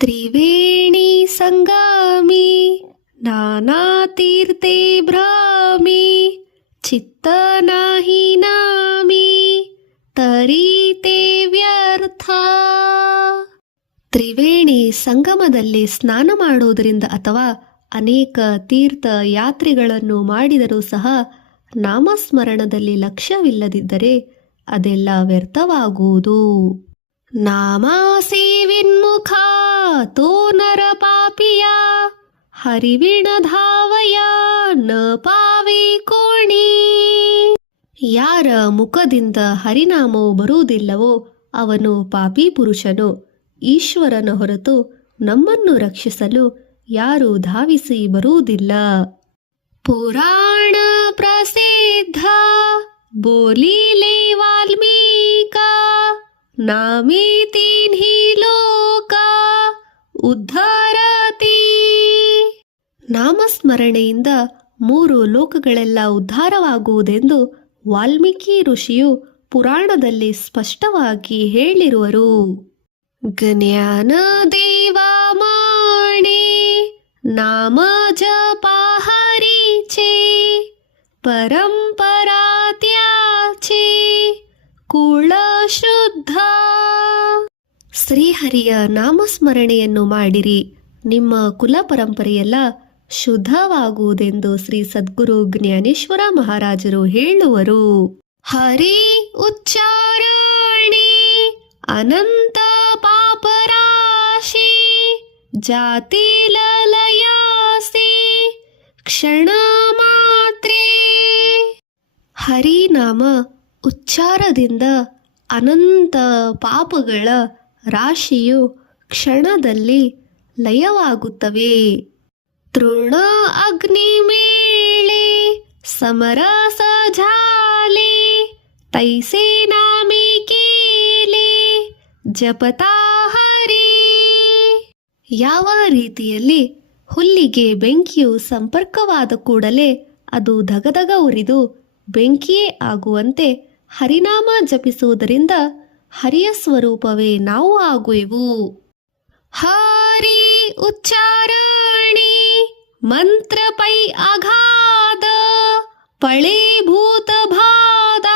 त्रिवेणी संगामी नानातीर्थे भ्रामी चित्त नाही नामी तरी ते ವ್ಯರ್ಥ. ತ್ರಿವೇಣಿ ಸಂಗಮದಲ್ಲಿ ಸ್ನಾನ ಮಾಡುವುದರಿಂದ ಅಥವಾ ಅನೇಕ ತೀರ್ಥ ಯಾತ್ರೆಗಳನ್ನು ಮಾಡಿದರೂ ಸಹ ನಾಮಸ್ಮರಣದಲ್ಲಿ ಲಕ್ಷ್ಯವಿಲ್ಲದಿದ್ದರೆ ಅದೆಲ್ಲ ವ್ಯರ್ಥವಾಗುವುದು. ನಾಮಾಸೇವಿನ್ಮುಖ ತೋ ನರ ಪಾಪಿಯ ಹರಿವಿಣ ಧಾವಯ ನ ಪಾವಿ ಕೋಣಿ. ಯಾರ ಮುಖದಿಂದ ಹರಿನಾಮವು ಬರುವುದಿಲ್ಲವೋ ಅವನು ಪಾಪಿ ಪುರುಷನು. ಈಶ್ವರನ ಹೊರತು ನಮ್ಮನ್ನು ರಕ್ಷಿಸಲು ಯಾರು ಧಾವಿಸಿ ಬರುವುದಿಲ್ಲ. ಪುರಾಣ ಪ್ರಸಿದ್ಧ ಬೋಲಿಲೆ ವಾಲ್ಮೀಕ ನಾಮೇ ತೀನ್ಹಿ ಲೋಕ ಉದ್ಧಾರತಿ. ನಾಮಸ್ಮರಣೆಯಿಂದ 3 ಲೋಕಗಳೆಲ್ಲ ಉದ್ಧಾರವಾಗುವುದೆಂದು ವಾಲ್ಮೀಕಿ ಋಷಿಯು ಪುರಾಣದಲ್ಲಿ ಸ್ಪಷ್ಟವಾಗಿ ಹೇಳಿರುವರು. ಜ್ಞಾನ ದೇವ ಮಾಣೆ ನಾಮ ಜಪ ಹರಿಚೆ ಪರಂಪರಾ ತ್ಯಾಚೆ ಕುಳ ಶುದ್ಧ. ಶ್ರೀಹರಿಯ ನಾಮಸ್ಮರಣೆಯನ್ನು ಮಾಡಿರಿ, ನಿಮ್ಮ ಕುಲ ಪರಂಪರೆಯೆಲ್ಲ ಶುದ್ಧವಾಗುವುದೆಂದು ಶ್ರೀ ಸದ್ಗುರು ಜ್ಞಾನೇಶ್ವರ ಮಹಾರಾಜರು ಹೇಳುವರು. ಹರಿ ಉಚ್ಚಾರಣೆ ಅನಂತ ಪಾಪರಾಶಿ ಜಾತಿ ಲಲಯಾಸಿ ಕ್ಷಣ ಮಾತ್ರೇ. ಹರಿನಾಮ ಉಚ್ಚಾರದಿಂದ ಅನಂತ ಪಾಪಗಳ ರಾಶಿಯು ಕ್ಷಣದಲ್ಲಿ ಲಯವಾಗುತ್ತವೆ. ತೃಣ ಅಗ್ನಿ ಮೇಳೆ ಸಮರಸ ಝಾಲೆ ತೈಸೆ ನಾಮೆ ಕೇಲೆ ಜಪತಾ ಹರಿ. ಯಾವ ರೀತಿಯಲ್ಲಿ ಹುಲ್ಲಿಗೆ ಬೆಂಕಿಯು ಸಂಪರ್ಕವಾದ ಕೂಡಲೇ ಅದು ಧಗಧಗ ಉರಿದು ಬೆಂಕಿಯೇ ಆಗುವಂತೆ ಹರಿನಾಮ ಜಪಿಸುವುದರಿಂದ ಹರಿಯ ಸ್ವರೂಪವೇ ನಾವು ಆಗುವೆವು. ಹರಿ ಉಚ್ಚಾರಣೆ ಮಂತ್ರ ಪೈ ಅಗಾಧ ಪಳೆ ಭೂತ ಬಾಧ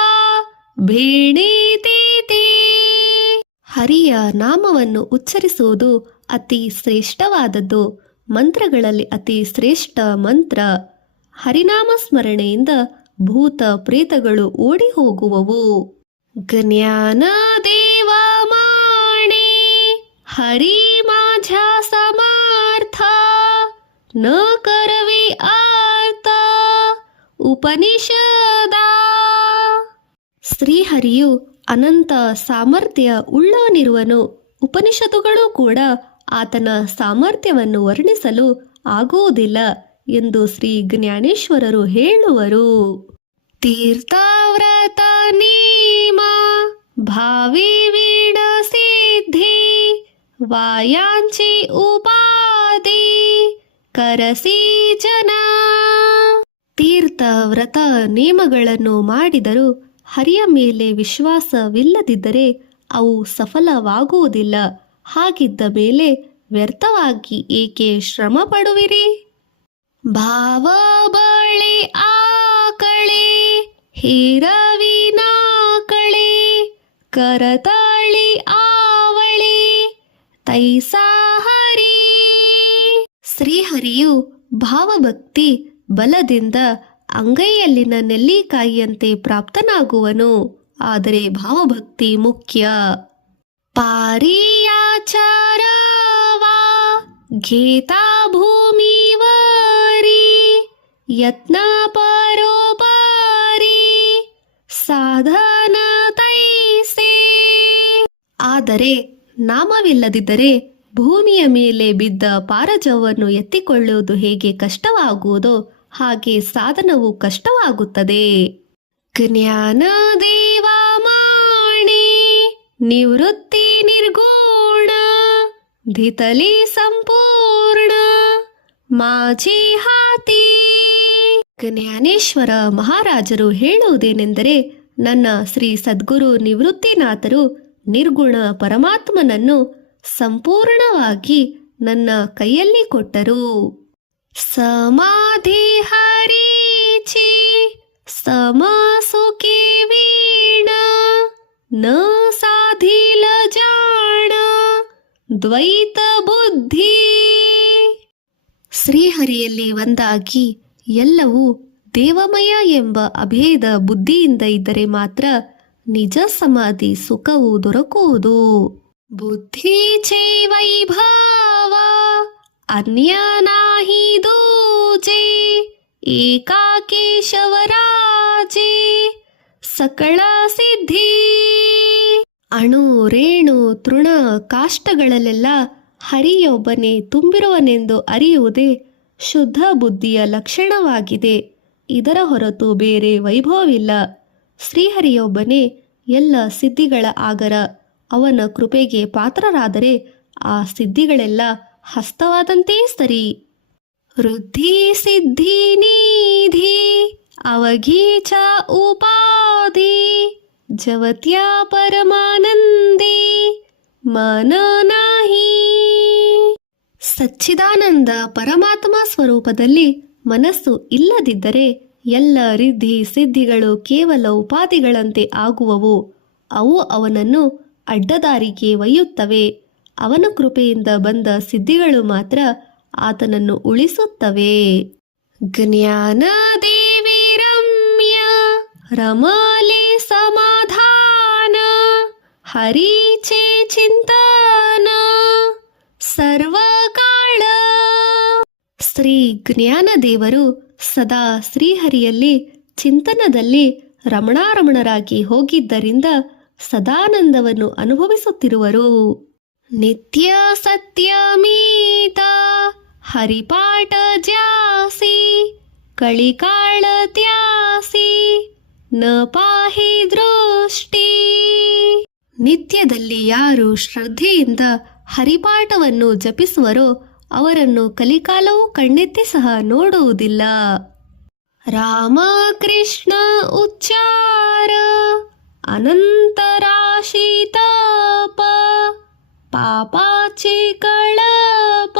ಭೇಣೆ ತೇತೆ. ಹರಿಯ ನಾಮವನ್ನು ಉಚ್ಚರಿಸುವುದು ಅತಿ ಶ್ರೇಷ್ಠವಾದದ್ದು. ಮಂತ್ರಗಳಲ್ಲಿ ಅತಿ ಶ್ರೇಷ್ಠ ಮಂತ್ರ. ಹರಿನಾಮ ಸ್ಮರಣೆಯಿಂದ ಭೂತ ಪ್ರೇತಗಳು ಓಡಿ ಹೋಗುವವು. ಜ್ಞಾನ ದೇವ ಮಾಣೆ ಹರಿ माझा ಸಮರ್ಥ ನ ಕರವಿ ಅರ್ಥ ಉಪನಿಷದ. ಶ್ರೀಹರಿಯು ಅನಂತ ಸಾಮರ್ಥ್ಯ ಉಳ್ಳವನಿರುವನು. ಉಪನಿಷತ್ತುಗಳು ಕೂಡ ಆತನ ಸಾಮರ್ಥ್ಯವನ್ನು ವರ್ಣಿಸಲು ಆಗುವುದಿಲ್ಲ ಎಂದು ಶ್ರೀ ಜ್ಞಾನೇಶ್ವರರು ಹೇಳುವರು. ತೀರ್ಥವ್ರತ ನೇಮ ಭಾವಿ ವೀಣ ಸಿದ್ಧಿ ವಾಯಾಂಚಿ ಉಪಾಧಿ ಕರಸಿ ಜನ. ತೀರ್ಥ ವ್ರತ ನೇಮಗಳನ್ನು ಮಾಡಿದರೂ ಹರಿಯ ಮೇಲೆ ವಿಶ್ವಾಸವಿಲ್ಲದಿದ್ದರೆ ಅವು ಸಫಲವಾಗುವುದಿಲ್ಲ. ಹಾಗಿದ್ದ ಮೇಲೆ ವ್ಯರ್ಥವಾಗಿ ಏಕೆ ಶ್ರಮ ಪಡುವಿರಿ? ಭಾವ ಬಳೆ ಆಕಳೆ ಹಿರವಿನ ಕಳೆ ಕರತಾಳಿ ಆವಳೆ ತೈಸಾ ಹರಿ. ಶ್ರೀಹರಿಯು ಭಾವಭಕ್ತಿ ಬಲದಿಂದ ಅಂಗೈಯಲ್ಲಿನ ನೆಲ್ಲಿಕಾಯಿಯಂತೆ ಪ್ರಾಪ್ತನಾಗುವನು. ಆದರೆ ಭಾವಭಕ್ತಿ ಮುಖ್ಯ. ಪಾರಿಯಾಚಾರವಾ ಗೀತಾ ಭೂಮಿವರಿ ಯತ್ನ ಪರೋಪರಿ ಸಾಧನ ತೈಸೆ. ಆದರೆ ನಾಮವಿಲ್ಲದಿದ್ದರೆ ಭೂಮಿಯ ಮೇಲೆ ಬಿದ್ದ ಪಾರಜವನ್ನು ಎತ್ತಿಕೊಳ್ಳುವುದು ಹೇಗೆ ಕಷ್ಟವಾಗುವುದೋ ಹಾಗೆ ಸಾಧನವು ಕಷ್ಟವಾಗುತ್ತದೆ. ಜ್ಞಾನ ದೇವ ಮಾಣೆ ನಿವೃತ್ತಿ ನಿರ್ಗುಣ ಧಿತಲಿ ಸಂಪೂರ್ಣ ಮಾಜಿ ಹಾತಿ. ಜ್ಞಾನೇಶ್ವರ ಮಹಾರಾಜರು ಹೇಳುವುದೇನೆಂದರೆ, ನನ್ನ ಶ್ರೀ ಸದ್ಗುರು ನಿವೃತ್ತಿನಾಥರು ನಿರ್ಗುಣ ಪರಮಾತ್ಮನನ್ನು ಸಂಪೂರ್ಣವಾಗಿ ನನ್ನ ಕೈಯಲ್ಲಿ ಕೊಟ್ಟರು. ಸಮಾಧಿ ಹರೀಚಿ ಸಮಸುಖಿ ವೀಣ ನ ಸಾಧಿಲ ಜಾಣ ದ್ವೈತ ಬುದ್ಧಿ. ಶ್ರೀಹರಿಯಲ್ಲಿ ಒಂದಾಗಿ ಎಲ್ಲವೂ ದೇವಮಯ ಎಂಬ ಅಭೇದ ಬುದ್ಧಿಯಿಂದ ಇದ್ದರೆ ಮಾತ್ರ ನಿಜ ಸಮಾಧಿ ಸುಖವು ದೊರಕುವುದು. ಬುದ್ಧಿ ಚೈವೈಭವ ಅನ್ಯ ನಾಹಿ ದೂಜೆ ಏಕಾಕೇಶವರಾಜೆ ಸಕಳ ಸಿದ್ಧಿ. ಅಣು ರೇಣು ತೃಣ ಕಾಷ್ಟಗಳಲ್ಲೆಲ್ಲ ಹರಿಯೊಬ್ಬನೇ ತುಂಬಿರುವನೆಂದು ಅರಿಯುವುದೇ ಶುದ್ಧ ಬುದ್ಧಿಯ ಲಕ್ಷಣವಾಗಿದೆ. ಇದರ ಹೊರತು ಬೇರೆ ವೈಭವವಿಲ್ಲ. ಶ್ರೀಹರಿಯೊಬ್ಬನೇ ಎಲ್ಲ ಸಿದ್ಧಿಗಳ ಆಗರ. ಅವನ ಕೃಪೆಗೆ ಪಾತ್ರರಾದರೆ ಆ ಸಿದ್ಧಿಗಳೆಲ್ಲ ಹಸ್ತವಾದಂತೆ ಸರಿ. ವೃದ್ಧಿ ಸಿದ್ಧಿ ನಿಧಿ ಅವಘೀಚ ಉಪಾಧಿ ಜವತ್ಯಾ ಪರಮಾನಂದಿ ಮನ ನಾಹಿ. ಸಚ್ಚಿದಾನಂದ ಪರಮಾತ್ಮ ಸ್ವರೂಪದಲ್ಲಿ ಮನಸ್ಸು ಇಲ್ಲದಿದ್ದರೆ ಎಲ್ಲ ರಿದ್ಧಿ ಸಿದ್ಧಿಗಳು ಕೇವಲ ಉಪಾಧಿಗಳಂತೆ ಆಗುವವು. ಅವು ಅವನನ್ನು ಅಡ್ಡದಾರಿಗೆ ಒಯ್ಯುತ್ತವೆ. ಅವನ ಕೃಪೆಯಿಂದ ಬಂದ ಸಿದ್ಧಿಗಳು ಮಾತ್ರ ಆತನನ್ನು ಉಳಿಸುತ್ತವೆ. ಜ್ಞಾನ ದೇವಿ ರಮ್ಯ ರಮಾಲೆ ಸಮಾಧಾನ ಹರಿಚೆ ಚಿಂತನ ಸರ್ವಕಾಳ. ಶ್ರೀ ಜ್ಞಾನದೇವರು ಸದಾ ಶ್ರೀಹರಿಯಲ್ಲಿ ಚಿಂತನದಲ್ಲಿ ರಮಣಾರಮಣರಾಗಿ ಹೋಗಿದ್ದರಿಂದ ಸದಾನಂದವನ್ನು ಅನುಭವಿಸುತ್ತಿರುವರು. ನಿತ್ಯ ಸತ್ಯಮೀತ ಹರಿಪಾಠ ಜ್ಯಾಸಿ ಕಳಿಕಾಳ ತ್ಯಾಸಿ ನ ಪಾಹಿ ದೃಷ್ಟಿ. ನಿತ್ಯದಲ್ಲಿ ಯಾರು ಶ್ರದ್ಧೆಯಿಂದ ಹರಿಪಾಠವನ್ನು ಜಪಿಸುವರೋ ಅವರನ್ನು ಕಲಿಕಾಲವೂ ಕಣ್ಣೆತ್ತಿ ಸಹ ನೋಡುವುದಿಲ್ಲ. ರಾಮ ಕೃಷ್ಣ ಉಚ್ಚಾರ ಅನಂತರಾಶಿ ತಾಪ ಪಾಪಾಚಿ ಕಳಪ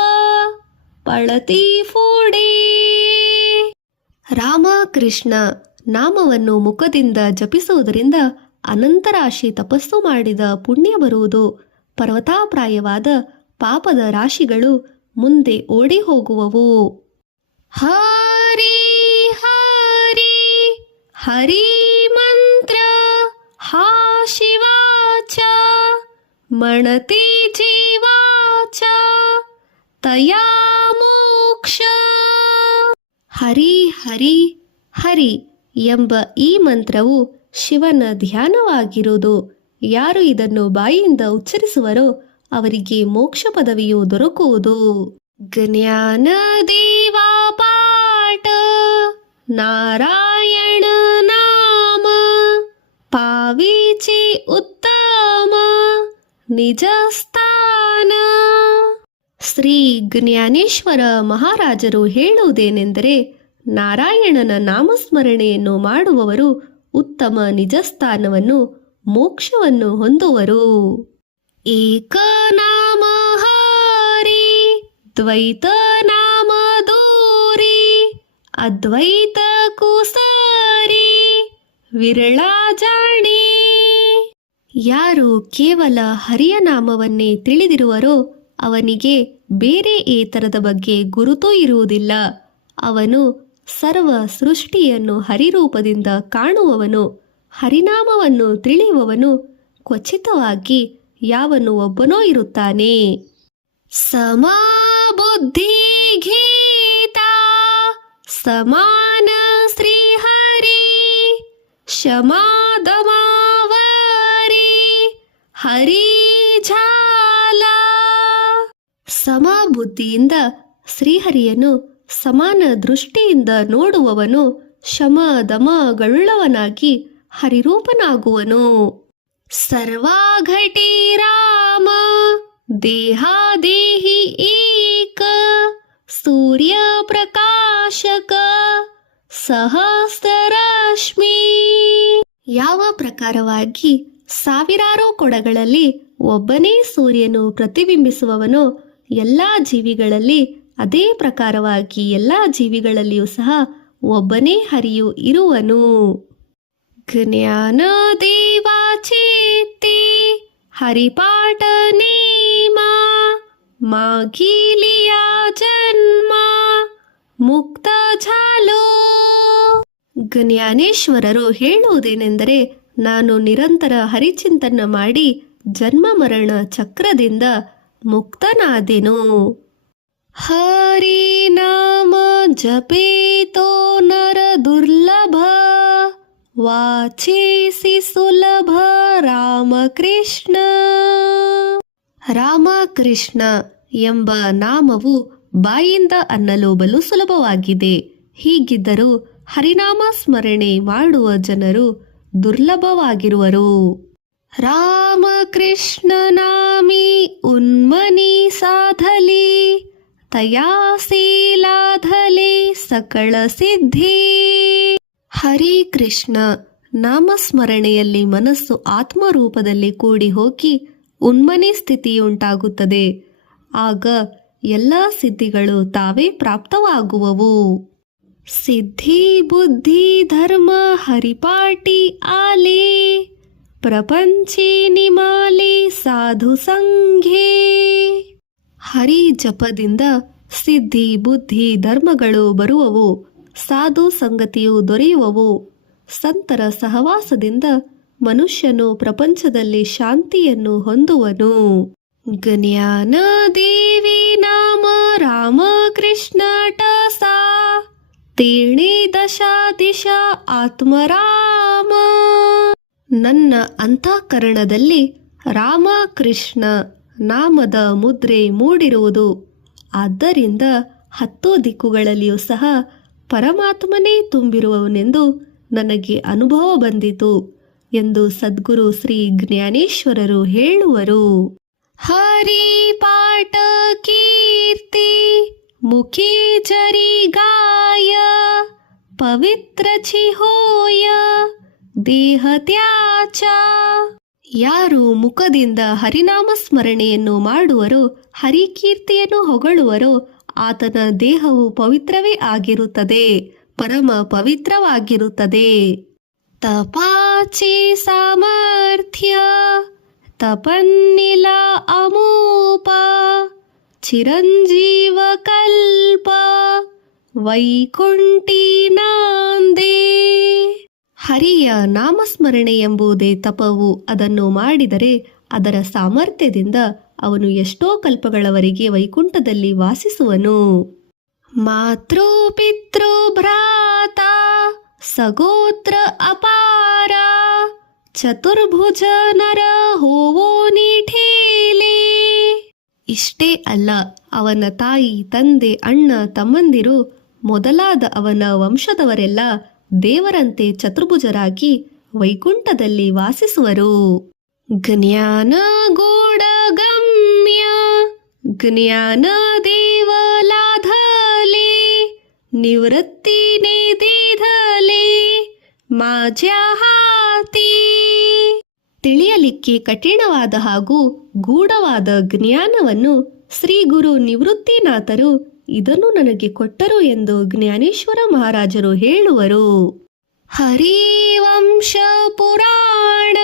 ಪಳತಿ ಫೂಡಿ. ರಾಮ ಕೃಷ್ಣ ನಾಮವನ್ನು ಮುಖದಿಂದ ಜಪಿಸುವುದರಿಂದ ಅನಂತರಾಶಿ ತಪಸ್ಸು ಮಾಡಿದ ಪುಣ್ಯ ಬರುವುದು. ಪರ್ವತಾಪ್ರಾಯವಾದ ಪಾಪದ ರಾಶಿಗಳು ಮುಂದೆ ಓಡಿ ಹೋಗುವವು. ಹರಿ ಹರಿ ಹರಿ ಮಂತ್ರ ಹಾ ಶಿವಾಚ ಮಣತಿ ಜೀವಾಚ ತಯಾ ಮೋಕ್ಷ. ಹರಿ ಹರಿ ಹರಿ ಎಂಬ ಈ ಮಂತ್ರವು ಶಿವನ ಧ್ಯಾನವಾಗಿರುವುದು. ಯಾರು ಇದನ್ನು ಬಾಯಿಯಿಂದ ಉಚ್ಚರಿಸುವರೋ ಅವರಿಗೆ ಮೋಕ್ಷ ಪದವಿಯು ದೊರಕುವುದು. ಜ್ಞಾನ ದೇವಾ ಪಾಠ ನಾರಾಯಣ ನಾಮ ಪಾವಿಚಿ ಉತ್ತಮ ನಿಜ ಸ್ಥಾನ. ಶ್ರೀ ಜ್ಞಾನೇಶ್ವರ ಮಹಾರಾಜರು ಹೇಳುವುದೇನೆಂದರೆ, ನಾರಾಯಣನ ನಾಮಸ್ಮರಣೆಯನ್ನು ಮಾಡುವವರು ಉತ್ತಮ ನಿಜಸ್ಥಾನವನ್ನು ಮೋಕ್ಷವನ್ನು ಹೊಂದುವರು. ಏಕ ನಾಮ ಹರಿ ದ್ವೈತ ನಾಮ ದೂರಿ ಅದ್ವೈತ ಕುಸರಿ ವಿರಳ ಜಾಣಿ. ಯಾರು ಕೇವಲ ಹರಿಯ ನಾಮವನ್ನೇ ತಿಳಿದಿರುವರೋ ಅವನಿಗೆ ಬೇರೆ ಏತರದ ಬಗ್ಗೆ ಗುರುತೂ ಇರುವುದಿಲ್ಲ. ಅವನು ಸರ್ವ ಸೃಷ್ಟಿಯನ್ನು ಹರಿರೂಪದಿಂದ ಕಾಣುವವನು. ಹರಿನಾಮವನ್ನು ತಿಳಿಯುವವನು ಕ್ವಚಿತವಾಗಿ ಯಾವನು ಒಬ್ಬನೋ ಇರುತ್ತಾನೆ. ಸಮಾ ಬುದ್ಧಿ ಗೀತ ಸಮಾನ ಶ್ರೀಹರಿ ಶಮಾದಮಾವರಿ ಹರಿ ಝಾಲ. ಸಮಬುದ್ಧಿಯಿಂದ ಶ್ರೀಹರಿಯನ್ನು ಸಮಾನ ದೃಷ್ಟಿಯಿಂದ ನೋಡುವವನು ಶಮ ದಮಗಳುಳ್ಳವನಾಗಿ ಹರಿರೂಪನಾಗುವನು. ಸರ್ವಾಘಟಿ ರಾಮ ದೇಹಾದೇಹಿ ಏಕ ಸೂರ್ಯ ಪ್ರಕಾಶಕ ಸಹಸ್ರರಶ್ಮಿ. ಯಾವ ಪ್ರಕಾರವಾಗಿ ಸಾವಿರಾರು ಕೊಡಗಳಲ್ಲಿ ಒಬ್ಬನೇ ಸೂರ್ಯನು ಪ್ರತಿಬಿಂಬಿಸುವವನು ಎಲ್ಲ ಜೀವಿಗಳಲ್ಲಿ ಅದೇ ಪ್ರಕಾರವಾಗಿ ಎಲ್ಲ ಜೀವಿಗಳಲ್ಲಿಯೂ ಸಹ ಒಬ್ಬನೇ ಹರಿಯು ಇರುವನು. ಜ್ಞಾನ ದೇವಾಚೇತಿ ಹರಿಪಾಠ ನೇಮ ಮಾಗಿಲಿಯ ಜನ್ಮ ಮುಕ್ತ ಝಾಲೋ. ಜ್ಞಾನೇಶ್ವರರು ಹೇಳುವುದೇನೆಂದರೆ, ನಾನು ನಿರಂತರ ಹರಿಚಿಂತನ ಮಾಡಿ ಜನ್ಮ ಮರಣ ಚಕ್ರದಿಂದ ಮುಕ್ತನಾದೆನು. ಹರಿ ನಾಮ ಜಪೇತೋ ನರ ದುರ್ಲಭ ವಾಚೇಸಿ ಸುಲಭ ರಾಮಕೃಷ್ಣ. ರಾಮಕೃಷ್ಣ ಎಂಬ ನಾಮವು ಬಾಯಿಂದ ಅನ್ನಲು ಬಲು ಸುಲಭವಾಗಿದೆ. ಹೀಗಿದ್ದರೂ ಹರಿನಾಮ ಸ್ಮರಣೆ ಮಾಡುವ ಜನರು ದುರ್ಲಭವಾಗಿರುವರು. ರಾಮಕೃಷ್ಣ ನಾಮಿ ಉನ್ಮನಿ ಸಾಧಲಿ ತಯಾಸೀಲಾಧಲೆ ಸಕಳ ಸಿದ್ಧಿ. ಹರಿ ಕೃಷ್ಣ ನಾಮಸ್ಮರಣೆಯಲ್ಲಿ ಮನಸ್ಸು ಆತ್ಮರೂಪದಲ್ಲಿ ಕೂಡಿ ಹೋಗಿ ಉನ್ಮನಿ ಸ್ಥಿತಿಯುಂಟಾಗುತ್ತದೆ. ಆಗ ಎಲ್ಲ ಸಿದ್ಧಿಗಳು ತಾವೇ ಪ್ರಾಪ್ತವಾಗುವವು. ಸಿದ್ಧಿ ಬುದ್ಧಿ ಧರ್ಮ ಹರಿಪಾಟಿ ಆಲೆ ಪ್ರಪಂಚಿ ನಿಮಾಲಿ ಸಾಧು ಸಂಘೇ. ಹರಿ ಜಪದಿಂದ ಸಿದ್ಧಿ ಬುದ್ಧಿ ಧರ್ಮಗಳು ಬರುವವು, ಸಾಧು ಸಂಗತಿಯು ದೊರೆಯುವವು. ಸಂತರ ಸಹವಾಸದಿಂದ ಮನುಷ್ಯನು ಪ್ರಪಂಚದಲ್ಲಿ ಶಾಂತಿಯನ್ನು ಹೊಂದುವನು. ಜ್ಞಾನ ದೇವಿ ನಾಮ ರಾಮಕೃಷ್ಣ ಟಸಾ ತೇಣಿ ದಶಾ ದಿಶಾ ಆತ್ಮರಾಮ. ನನ್ನ ಅಂತಃಕರಣದಲ್ಲಿ ರಾಮಕೃಷ್ಣ ನಾಮದ ಮುದ್ರೆ ಮೂಡಿರುವುದು. ಆದ್ದರಿಂದ 10 ದಿಕ್ಕುಗಳಲ್ಲಿಯೂ ಸಹ ಪರಮಾತ್ಮನೇ ತುಂಬಿರುವವನೆಂದು ನನಗೆ ಅನುಭವ ಬಂದಿತು ಎಂದು ಸದ್ಗುರು ಶ್ರೀ ಜ್ಞಾನೇಶ್ವರರು ಹೇಳುವರು. ಹರಿ ಪಾಠ ಕೀರ್ತಿ ಮುಖಿ ಜರಿ ಗಾಯ ಪವಿತ್ರ ಚಿಹೋಯ ದೇಹ ತ್ಯಾಚ. ಯಾರು ಮುಖದಿಂದ ಹರಿನಾಮ ಸ್ಮರಣೆಯನ್ನು ಮಾಡುವರೋ, ಹರಿಕೀರ್ತಿಯನ್ನು ಹೊಗಳುವರೋ, ಆತನ ದೇಹವು ಪವಿತ್ರವೇ ಆಗಿರುತ್ತದೆ, ಪರಮ ಪವಿತ್ರವಾಗಿರುತ್ತದೆ. ತಪಾಚಿ ಸಾಮರ್ಥ್ಯ ತಪನ್ನಿಲ ಅಮೂಪ ಚಿರಂಜೀವ ಕಲ್ಪ ವೈಕುಂಠಿ ನಾಂದೇ. ಹರಿಯ ನಾಮಸ್ಮರಣೆ ಎಂಬುದೇ ತಪವು. ಅದನ್ನು ಮಾಡಿದರೆ ಅದರ ಸಾಮರ್ಥ್ಯದಿಂದ ಅವನು ಎಷ್ಟೋ ಕಲ್ಪಗಳವರೆಗೆ ವೈಕುಂಠದಲ್ಲಿ ವಾಸಿಸುವನು. ಮಾತೃ ಪಿತೃ ಭ್ರಾತ ಸಗೋತ್ರ ಅಪಾರ ಚತುರ್ಭುಜ ನರ ಹೋವೋ ನಿಠೇಲೆ. ಇಷ್ಟೇ ಅಲ್ಲ, ಅವನ ತಾಯಿ ತಂದೆ ಅಣ್ಣ ತಮ್ಮಂದಿರು ಮೊದಲಾದ ಅವನ ವಂಶದವರೆಲ್ಲ ದೇವರಂತೆ ಚತುರ್ಭುಜರಾಗಿ ವೈಕುಂಠದಲ್ಲಿ ವಾಸಿಸುವರು. ಜ್ಞಾನ ಗೂಢಗಮ್ಯ ಜ್ಞಾನ ದೇವಲಾಧಲೆ ನಿವೃತ್ತಿ ನಿಧಿಧಲೆ ಮಾಜ್ಯ ಹಾತಿ. ತಿಳಿಯಲಿಕ್ಕೆ ಕಠಿಣವಾದ ಹಾಗೂ ಗೂಢವಾದ ಜ್ಞಾನವನ್ನು ಶ್ರೀ ಗುರು ನಿವೃತ್ತಿನಾಥರು ಇದನ್ನು ನನಗೆ ಕೊಟ್ಟರು ಎಂದು ಜ್ಞಾನೇಶ್ವರ ಮಹಾರಾಜರು ಹೇಳುವರು. ಹರಿವಂಶ ಪುರಾಣ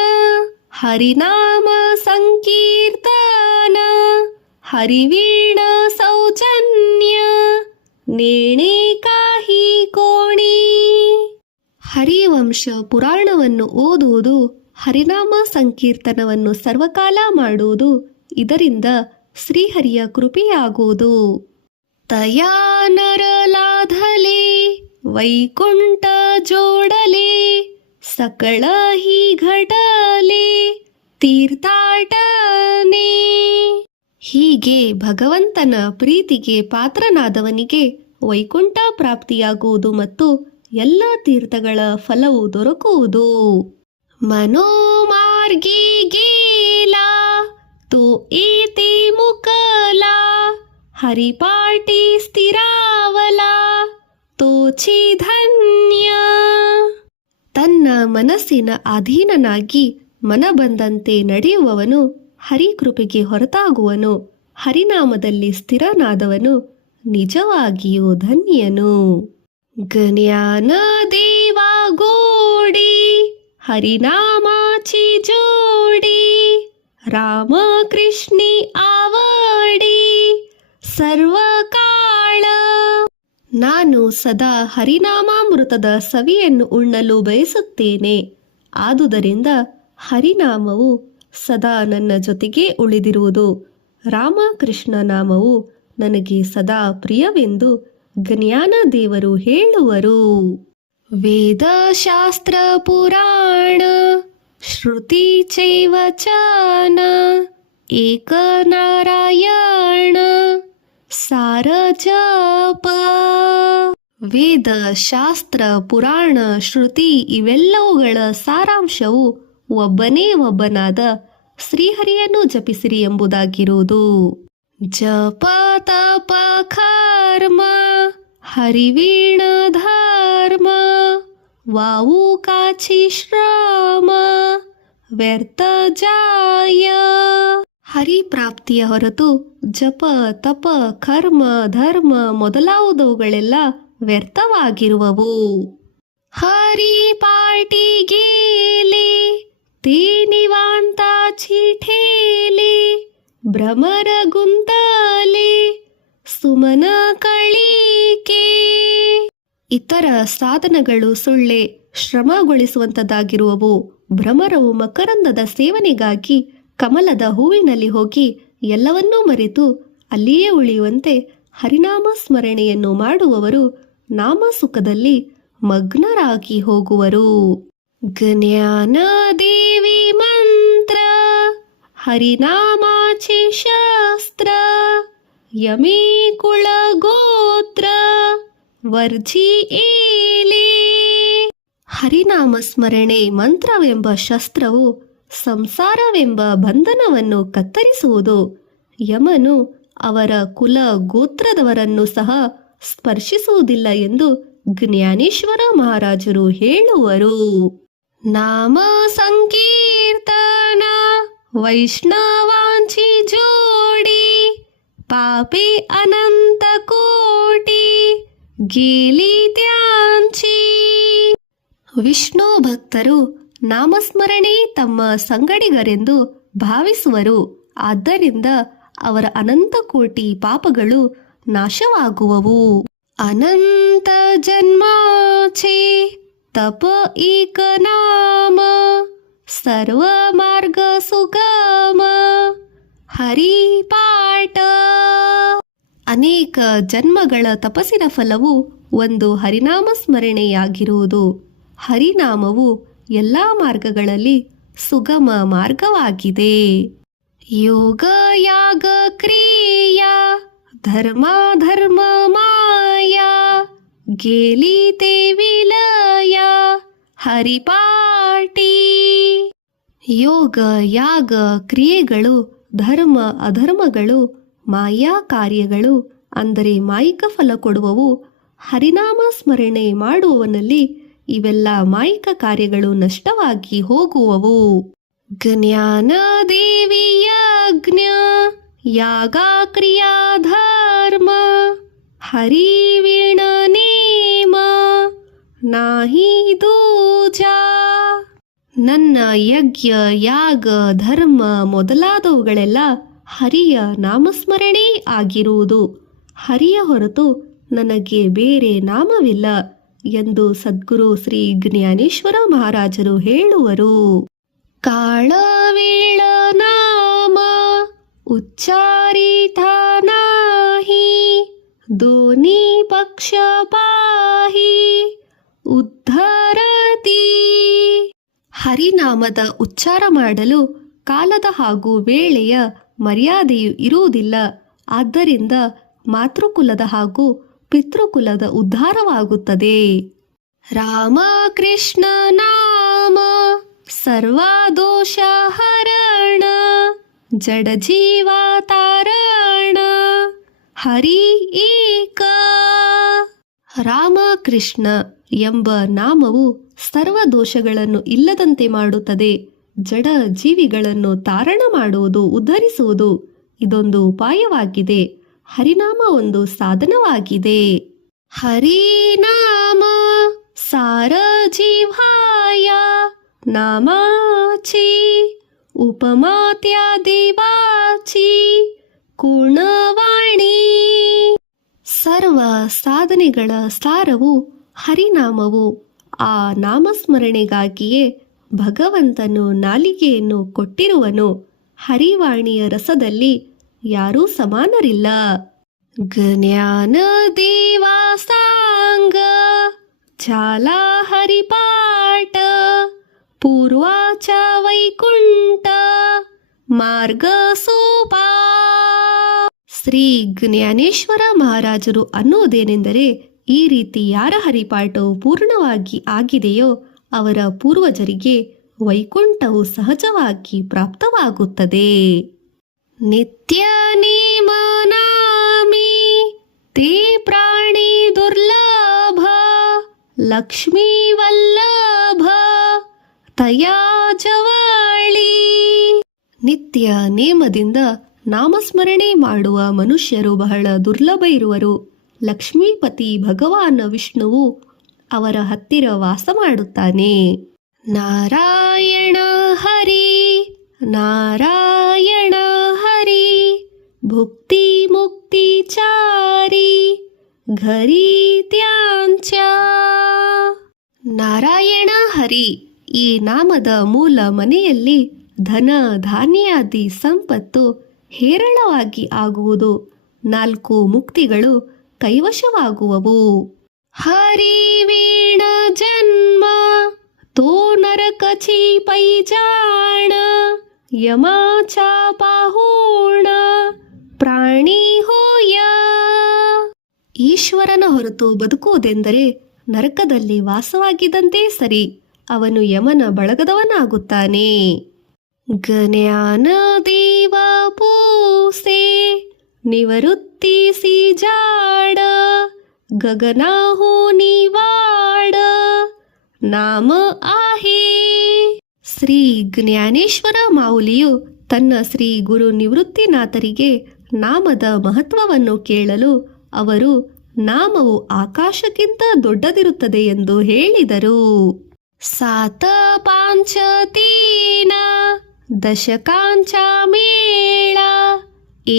ಹರಿನಾಮ ಸಂಕೀರ್ತನ ಹರಿವೀಣ ಸೌಜನ್ಯ ನೇಣೆ ಕಾಹಿ ಕೋಣಿ. ಹರಿವಂಶ ಪುರಾಣವನ್ನು ಓದುವುದು, ಹರಿನಾಮ ಸಂಕೀರ್ತನವನ್ನು ಸರ್ವಕಾಲ ಮಾಡುವುದು, ಇದರಿಂದ ಶ್ರೀಹರಿಯ ಕೃಪೆಯಾಗುವುದು. ತಯಾ ನರಲಾಧಲೆ ವೈಕುಂಠ ಜೋಡಲೆ ಸಕಳ ಹಿ ಘಟಲೆ ತೀರ್ಥಾಟನೆ. ಹೀಗೆ ಭಗವಂತನ ಪ್ರೀತಿಗೆ ಪಾತ್ರನಾದವನಿಗೆ ವೈಕುಂಠ ಪ್ರಾಪ್ತಿಯಾಗುವುದು ಮತ್ತು ಎಲ್ಲ ತೀರ್ಥಗಳ ಫಲವು ದೊರಕುವುದು. ಮನೋಮಾರ್ಗಿ ಗೇಲಾ ತೋ ಏತಿ ಮುಕಲಾ ಹರಿಪಾಟಿ ಸ್ಥಿರಾವಲ ತೋಚಿ ಧನ್ಯ. ತನ್ನ ಮನಸ್ಸಿನ ಅಧೀನನಾಗಿ ಮನ ಬಂದಂತೆ ನಡೆಯುವವನು ಹರಿಕೃಪೆಗೆ ಹೊರತಾಗುವನು. ಹರಿನಾಮದಲ್ಲಿ ಸ್ಥಿರನಾದವನು ನಿಜವಾಗಿಯೂ ಧನ್ಯನು. ಜ್ಞಾನ ದೇವ ಗೋಡಿ हरिनामाची जोडी, रामकृष्णी आवडी सर्व काळ. ನಾನು ಸದಾ ಹರಿನಾಮಾಮೃತದ ಸವಿಯನ್ನು ಉಣ್ಣಲು ಬಯಸುತ್ತೇನೆ. ಆದುದರಿಂದ ಹರಿನಾಮವು ಸದಾ ನನ್ನ ಜೊತೆಗೇ ಉಳಿದಿರುವುದು. ರಾಮಕೃಷ್ಣ ನಾಮವು ನನಗೆ ಸದಾ ಪ್ರಿಯವೆಂದು ಜ್ಞಾನದೇವರು ಹೇಳುವರು. ವೇದಶಾಸ್ತ್ರ ಪುರಾಣ ಶ್ರುತಿ ಚೈವಚನ ಏಕ ನಾರಾಯಣ ಸಾರ ಜಪ. ವೇದ, ಶಾಸ್ತ್ರ, ಪುರಾಣ, ಶ್ರುತಿ ಇವೆಲ್ಲವುಗಳ ಸಾರಾಂಶವು ಒಬ್ಬನೇ ಒಬ್ಬನಾದ ಶ್ರೀಹರಿಯನ್ನು ಜಪಿಸಿರಿ ಎಂಬುದಾಗಿರುವುದು. ಜಪ ತಪ ಕರ್ಮ ಹರಿವೀಣ ಧರ್ಮ ವಾವು ಕಾಚಿ ಶ್ರಮ ವ್ಯರ್ಥ ಜಾಯ. ಹರಿಪ್ರಾಪ್ತಿಯ ಹೊರತು ಜಪ ತಪ ಕರ್ಮ ಧರ್ಮ ಮೊದಲಾದವುಗಳೆಲ್ಲ ವ್ಯರ್ಥವಾಗಿರುವವು. ಹರಿ ಪಾಟಿ ಗೇಲಿ ते निवांताची ठेली भ्रमर गुंतले ಸುಮನ ಕಳಿಕೆ. ಇತರ ಸಾಧನಗಳು ಸುಳ್ಳೆ ಶ್ರಮಗೊಳಿಸುವಂತದ್ದಾಗಿರುವವು. ಭ್ರಮರವು ಮಕರಂದದ ಸೇವನೆಗಾಗಿ ಕಮಲದ ಹೂವಿನಲ್ಲಿ ಹೋಗಿ ಎಲ್ಲವನ್ನೂ ಮರೆತು ಅಲ್ಲಿಯೇ ಉಳಿಯುವಂತೆ ಹರಿನಾಮ ಸ್ಮರಣೆಯನ್ನು ಮಾಡುವವರು ನಾಮಸುಖದಲ್ಲಿ ಮಗ್ನರಾಗಿ ಹೋಗುವರು. ಜ್ಞಾನ ದೇವಿ ಮಂತ್ರ ಹರಿನಾಮಾಚಿ ಶಾಸ್ತ್ರ ಯಮೇ ಕುಳ ಗೋತ್ರ ವರ್ಜಿ ಏಲಿ. ಹರಿನಾಮ ಸ್ಮರಣೆ ಮಂತ್ರವೆಂಬ ಶಸ್ತ್ರವು ಸಂಸಾರವೆಂಬ ಬಂಧನವನ್ನು ಕತ್ತರಿಸುವುದು. ಯಮನು ಅವರ ಕುಲ ಗೋತ್ರದವರನ್ನು ಸಹ ಸ್ಪರ್ಶಿಸುವುದಿಲ್ಲ ಎಂದು ಜ್ಞಾನೇಶ್ವರ ಮಹಾರಾಜರು ಹೇಳುವರು. ನಾಮ ಸಂಕೀರ್ತನ ವೈಷ್ಣವಾಂಚಿ ಜೋಡಿ ಪಾಪಿ ಅನಂತ ಕೋಟಿ ಗೇಲಿ ತ್ಯಾಂಚಿ. ವಿಷ್ಣು ಭಕ್ತರು ನಾಮಸ್ಮರಣೆ ತಮ್ಮ ಸಂಗಡಿಗರೆಂದು ಭಾವಿಸುವರು. ಆದ್ದರಿಂದ ಅವರ ಅನಂತ ಕೋಟಿ ಪಾಪಗಳು ನಾಶವಾಗುವವು. ಅನಂತ ಜನ್ಮಾಚೆ ತಪ ಏಕ ನಾಮ ಸರ್ವ ಮಾರ್ಗ ಸುಗಮ ಹರಿ ಪಾಠ. ಅನೇಕ ಜನ್ಮಗಳ ತಪಸ್ಸಿನ ಫಲವು ಒಂದು ಹರಿನಾಮ ಸ್ಮರಣೆಯಾಗಿರುವುದು. ಹರಿನಾಮವು ಎಲ್ಲ ಮಾರ್ಗಗಳಲ್ಲಿ ಸುಗಮ ಮಾರ್ಗವಾಗಿದೆ. ಯೋಗ ಯಾಗ ಕ್ರಿಯಾ ಧರ್ಮ ಧರ್ಮ ಮಾಯಾ ಗೇಲಿ ತೇ ವಿಲಯ ಹರಿಪಾಟಿ. ಯೋಗ ಯಾಗ ಕ್ರಿಯೆಗಳು ಧರ್ಮ ಅಧರ್ಮಗಳು ಮಾಯಾ ಕಾರ್ಯಗಳು ಅಂದರೆ ಮಾಯಿಕ ಫಲ ಕೊಡುವವು. ಹರಿನಾಮ ಸ್ಮರಣೆ ಮಾಡುವವನಲ್ಲಿ ಇವೆಲ್ಲ ಮಾಯಿಕ ಕಾರ್ಯಗಳು ನಷ್ಟವಾಗಿ ಹೋಗುವವು. ಜ್ಞಾನ ದೇವಿ ಯಜ್ಞ ಯಾಗ ಕ್ರಿಯಾ ಧರ್ಮ ಹರಿ ವೀಣ ನೇಮ ನಾಹಿ ದೂಜಾ. ನನ್ನ ಯಜ್ಞ ಯಾಗ ಧರ್ಮ ಮೊದಲಾದವುಗಳೆಲ್ಲ ಹರಿಯ ನಾಮಸ್ಮರಣೆ ಆಗಿರುವುದು. ಹರಿಯ ಹೊರತು ನನಗೆ ಬೇರೆ ನಾಮವಿಲ್ಲ ಎಂದು ಸದ್ಗುರು ಶ್ರೀ ಜ್ಞಾನೇಶ್ವರ ಮಹಾರಾಜರು ಹೇಳುವರು. ಕಾಳವೀಳ ನಾಮ ಉಚ್ಚಾರಿತ ನಾಹಿ ದೋನಿ ಪಕ್ಷ ಪಾಹಿ ಉದ್ಧರತಿ. ಹರಿನಾಮದ ಉಚ್ಚಾರ ಮಾಡಲು ಕಾಲದ ಹಾಗೂ ವೇಳೆಯ ಮರ್ಯಾದೆಯು ಇರುವುದಿಲ್ಲ. ಆದ್ದರಿಂದ ಮಾತೃಕುಲದ ಹಾಗೂ ಪಿತೃಕುಲದ ಉದ್ಧಾರವಾಗುತ್ತದೆ. ರಾಮ ಕೃಷ್ಣ ನಾಮ ಸರ್ವದೋಷ ಹರಣ ಜಡ ಜೀವ ತಾರಣ ಹರಿ ಏಕ. ರಾಮಕೃಷ್ಣ ಎಂಬ ನಾಮವು ಸರ್ವ ದೋಷಗಳನ್ನು ಇಲ್ಲದಂತೆ ಮಾಡುತ್ತದೆ. ಜಡ ಜೀವಿಗಳನ್ನು ತಾರಣ ಮಾಡುವುದು, ಉದ್ಧರಿಸುವುದು ಇದೊಂದು ಉಪಾಯವಾಗಿದೆ. ಹರಿನಾಮ ಒಂದು ಸಾಧನವಾಗಿದೆ. ಹರಿನಾಮ ಸಾರ ಜೀವಾಯ ನಾಮಾಚಿ ಉಪಮಾತ್ಯ ದೇವಾಚಿ ಗುಣವಾಣಿ. ಸರ್ವ ಸಾಧನೆಗಳ ಸಾರವು ಹರಿನಾಮವು. ಆ ನಾಮಸ್ಮರಣೆಗಾಗಿಯೇ ಭಗವಂತನು ನಾಲಿಗೆಯನ್ನು ಕೊಟ್ಟಿರುವನು. ಹರಿವಾಣಿಯ ರಸದಲ್ಲಿ ಯಾರೂ ಸಮಾನರಿಲ್ಲ. ಜ್ಞಾನ ದೇವಾಸಾಂಗ ಚಾಲ ಹರಿಪಾಠ ಪೂರ್ವಾಚ ವೈಕುಂಠ ಮಾರ್ಗ ಸೋಪಾ. ಶ್ರೀ ಜ್ಞಾನೇಶ್ವರ ಮಹಾರಾಜರು ಅನ್ನುವುದೇನೆಂದರೆ, ಈ ರೀತಿ ಯಾರ ಹರಿಪಾಠವು ಪೂರ್ಣವಾಗಿ ಆಗಿದೆಯೋ ಅವರ ಪೂರ್ವಜರಿಗೆ ವೈಕುಂಠವು ಸಹಜವಾಗಿ ಪ್ರಾಪ್ತವಾಗುತ್ತದೆ. ನಿತ್ಯ ನೇಮನಾಮಿ ತೇ ಪ್ರಾಣಿ ದುರ್ಲಭ ಲಕ್ಷ್ಮೀ ವಲ್ಲಭ ತಯಾ ಜವಳಿ. ನಿತ್ಯ ನೇಮದಿಂದ ನಾಮಸ್ಮರಣೆ ಮಾಡುವ ಮನುಷ್ಯರು ಬಹಳ ದುರ್ಲಭ ಇರುವರು. ಲಕ್ಷ್ಮೀಪತಿ ಭಗವಾನ್ ವಿಷ್ಣುವು ಅವರ ಹತ್ತಿರ ವಾಸ ಮಾಡುತ್ತಾನೆ. ನಾರಾಯಣ ಹರಿ ನಾರಾಯಣ ಹರಿ ಭುಕ್ತಿ ಮುಕ್ತಿ ಚಾರಿ ಘರಿ ತ್ಯಾಂಚ. ನಾರಾಯಣ ಹರಿ ಈ ನಾಮದ ಮೂಲ ಮನೆಯಲ್ಲಿ ಧನ ಧಾನ್ಯಾದಿ ಸಂಪತ್ತು ಹೇರಳವಾಗಿ ಆಗುವುದು. 4 ಮುಕ್ತಿಗಳು ಕೈವಶವಾಗುವವು. ಹರಿ ವೀಣ ಜನ್ಮ ತೋ ನರಕಚಿ ಪೈಜಾಣ ಯಮಾಚಾ ಪಾಹೂಣ ಪ್ರಾಣಿ ಹೋಯ. ಈಶ್ವರನ ಹೊರತು ಬದುಕುವುದೆಂದರೆ ನರಕದಲ್ಲಿ ವಾಸವಾಗಿದ್ದಂತೆ ಸರಿ. ಅವನು ಯಮನ ಬಳಗದವನಾಗುತ್ತಾನೆ. ಜ್ಞಾನ ದೇವ ಪೂಸೆ ನಿವೃತ್ತಿಸಿ ಜಾಡ ಗಗನಾಹು ನಿವಾಡ ನಾಮ ಆಹೇ. ಶ್ರೀ ಜ್ಞಾನೇಶ್ವರ ಮಾವುಲಿಯು ತನ್ನ ಶ್ರೀ ಗುರು ನಿವೃತ್ತಿನಾಥರಿಗೆ ನಾಮದ ಮಹತ್ವವನ್ನು ಕೇಳಲು ಅವರು ನಾಮವು ಆಕಾಶಕ್ಕಿಂತ ದೊಡ್ಡದಿರುತ್ತದೆ ಎಂದು ಹೇಳಿದರು. ಸಾತ ಪಾಂಚತೀನ ದಶಕಾಂಚ ಮೇಳ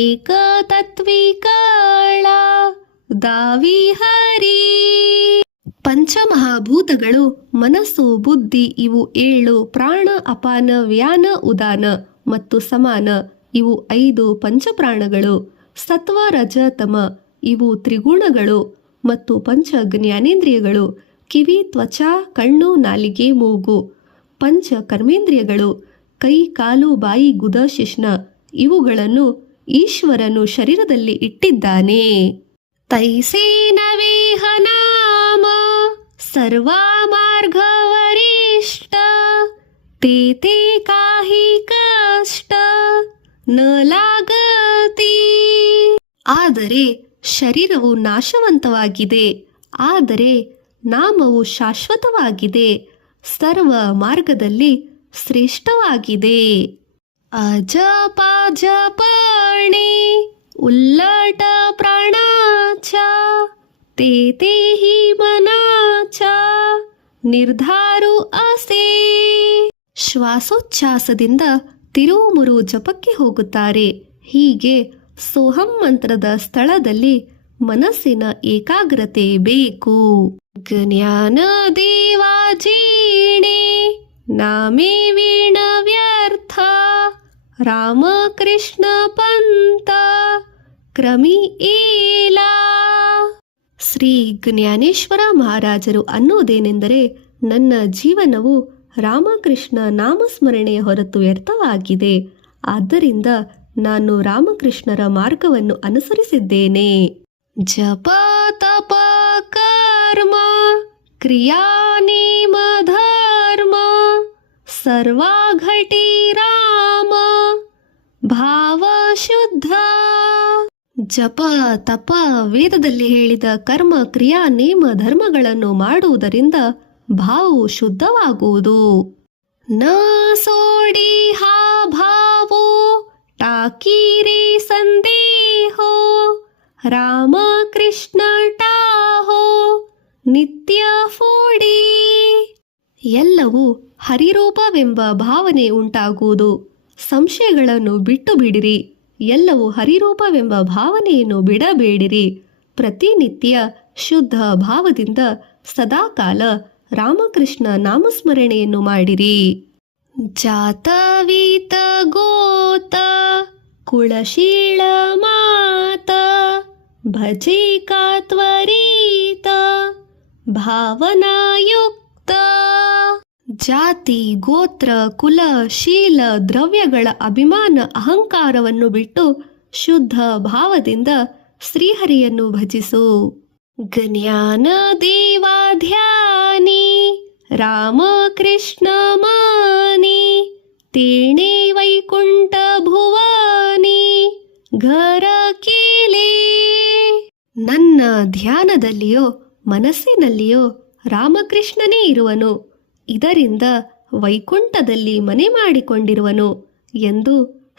ಏಕ ತತ್ವಿಕಳ ದಾವಿ ಹರಿ. ಪಂಚಮಹಾಭೂತಗಳು ಮನಸ್ಸು ಬುದ್ಧಿ ಇವು 7, ಪ್ರಾಣ ಅಪಾನ ವ್ಯಾನ ಉದಾನ ಮತ್ತು ಸಮಾನ ಇವು 5 ಪಂಚಪ್ರಾಣಗಳು, ಸತ್ವ ರಜ ತಮ ಇವು ತ್ರಿಗುಣಗಳು ಮತ್ತು ಪಂಚ ಜ್ಞಾನೇಂದ್ರಿಯಗಳು, ಕಿವಿ ತ್ವಚ ಕಣ್ಣು ನಾಲಿಗೆ ಮೂಗು ಪಂಚ ಕರ್ಮೇಂದ್ರಿಯಗಳು, ಕೈ ಕಾಲು ಬಾಯಿ ಗುದ ಶಿಶ್ನ ಇವುಗಳನ್ನು ಈಶ್ವರನು ಶರೀರದಲ್ಲಿ ಇಟ್ಟಿದ್ದಾನೆ. ತೈಸೇನವೇಹ ನಾಮ ಸರ್ವಾ ಮಾರ್ಗ ವರಿಷ್ಠ ತೇ ಕಾಹಿ ಕಷ್ಟ ನ ಲಾಗತಿ. ಆದರೆ ಶರೀರವು ನಾಶವಂತವಾಗಿದೆ, ಆದರೆ ನಾಮವು ಶಾಶ್ವತವಾಗಿದೆ, ಸರ್ವ ಮಾರ್ಗದಲ್ಲಿ ಶ್ರೇಷ್ಠವಾಗಿದೆ. ಅಜಪ ಜಪಣೆ ಉಲ್ಲಟ ಪ್ರಾಣಾಚ ತೇ ಹಿ ಮನಾಚ ನಿರ್ಧಾರು ಅಸೆ. ಶ್ವಾಸೋಚ್ಛ್ವಾಸದಿಂದ ತಿರುವುಮುರು ಜಪಕ್ಕೆ ಹೋಗುತ್ತಾರೆ. ಹೀಗೆ ಸೋಹಂ ಮಂತ್ರದ ಸ್ಥಳದಲ್ಲಿ ಮನಸ್ಸಿನ ಏಕಾಗ್ರತೆ ಬೇಕು. ಜ್ಞಾನ ದೇವಾಜೀಣೆ ನಾಮೇ ವೀಣ ವ್ಯರ್ಥ ರಾಮಕೃಷ್ಣ ಪಂತ ಕ್ರಮಿ ಏಲಾ. ಶ್ರೀ ಜ್ಞಾನೇಶ್ವರ ಮಹಾರಾಜರು ಅನ್ನುವುದೇನೆಂದರೆ, ನನ್ನ ಜೀವನವು ರಾಮಕೃಷ್ಣ ನಾಮಸ್ಮರಣೆಯ ಹೊರತು ವ್ಯರ್ಥವಾಗಿದೆ. ಆದ್ದರಿಂದ ನಾನು ರಾಮಕೃಷ್ಣರ ಮಾರ್ಗವನ್ನು ಅನುಸರಿಸಿದ್ದೇನೆ. ಜಪ ತಪ ಕರ್ಮ ಕ್ರಿಯಾ ನೇಮ ಧರ್ಮ ಸರ್ವಾ ಘಟಿ ರಾಮ ಭಾವ ಶುದ್ಧ. ಜಪ ತಪ ವೇದದಲ್ಲಿ ಹೇಳಿದ ಕರ್ಮ ಕ್ರಿಯಾ ನೇಮ ಧರ್ಮಗಳನ್ನು ಮಾಡುವುದರಿಂದ ಭಾವವು ಶುದ್ಧವಾಗುವುದು. न सोडी हा भावो टाकीरे संदेहो राम कृष्ण टाहो ನಿತ್ಯ ಫೋಡಿ. ಎಲ್ಲವೂ ಹರಿರೂಪವೆಂಬ ಭಾವನೆ ಉಂಟಾಗುವುದು. ಸಂಶಯಗಳನ್ನು ಬಿಟ್ಟು ಬಿಡಿರಿ. ಎಲ್ಲವೂ ಹರಿರೂಪವೆಂಬ ಭಾವನೆಯನ್ನು ಬಿಡಬೇಡಿರಿ. ಪ್ರತಿನಿತ್ಯ ಶುದ್ಧ ಭಾವದಿಂದ ಸದಾಕಾಲ ರಾಮಕೃಷ್ಣ ನಾಮಸ್ಮರಣೆಯನ್ನು ಮಾಡಿರಿ. ಜಾತವೀತ ಗೋತ ಕುಳಶೀಳ ಮಾತ ಭಜೆ ಕಾತ್ವರೀತ ಭಾವನಾಯುಕ್ತ. ಜಾತಿ, ಗೋತ್ರ, ಕುಲ, ಶೀಲ, ದ್ರವ್ಯಗಳ ಅಭಿಮಾನ ಅಹಂಕಾರವನ್ನು ಬಿಟ್ಟು ಶುದ್ಧ ಭಾವದಿಂದ ಶ್ರೀಹರಿಯನ್ನು ಭಜಿಸು. ಜ್ಞಾನ ದೇವಾಧ್ಯಾನಿ ರಾಮ ಕೃಷ್ಣ ಮಾನಿ ತೇಣೆ ವೈಕುಂಠ ಭುವಾನಿ ಘರ ಕೇಲೆ. ನನ್ನ ಧ್ಯಾನದಲ್ಲಿಯೋ ಮನಸ್ಸಿನಲ್ಲಿಯೋ ರಾಮಕೃಷ್ಣನೇ ಇರುವನು. ಇದರಿಂದ ವೈಕುಂಠದಲ್ಲಿ ಮನೆ ಮಾಡಿಕೊಂಡಿರುವನು ಎಂದು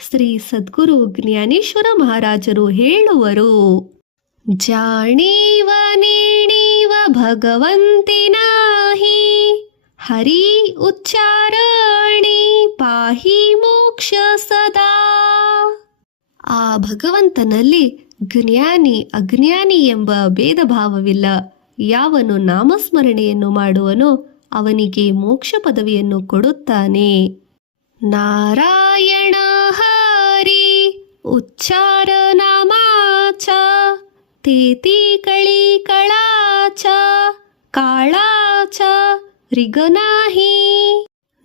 ಶ್ರೀ ಸದ್ಗುರು ಜ್ಞಾನೇಶ್ವರ ಮಹಾರಾಜರು ಹೇಳುವರು. ಜಾಣೀವ ನೇಣೀವ ಭಗವಂತಿ ನಾಹಿ ಹರಿ ಉಚ್ಚಾರಣಿ ಪಾಹಿ ಮೋಕ್ಷ ಸದಾ. ಆ ಭಗವಂತನಲ್ಲಿ ಜ್ಞಾನಿ ಅಜ್ಞಾನಿ ಎಂಬ ಭೇದ ಭಾವವಿಲ್ಲ. ಯಾವನು ನಾಮಸ್ಮರಣೆಯನ್ನು ಮಾಡುವನೋ ಅವನಿಗೆ ಮೋಕ್ಷ ಪದವಿಯನ್ನು ಕೊಡುತ್ತಾನೆ. ನಾರಾಯಣ ಹರಿ ಉಚ್ಚಾರ ನಾಮಾಚ ತೇತಿ ಕಳಿ ಕಳಾಚ ಕಾಳಾಚ ರಿಗನಾಹಿ.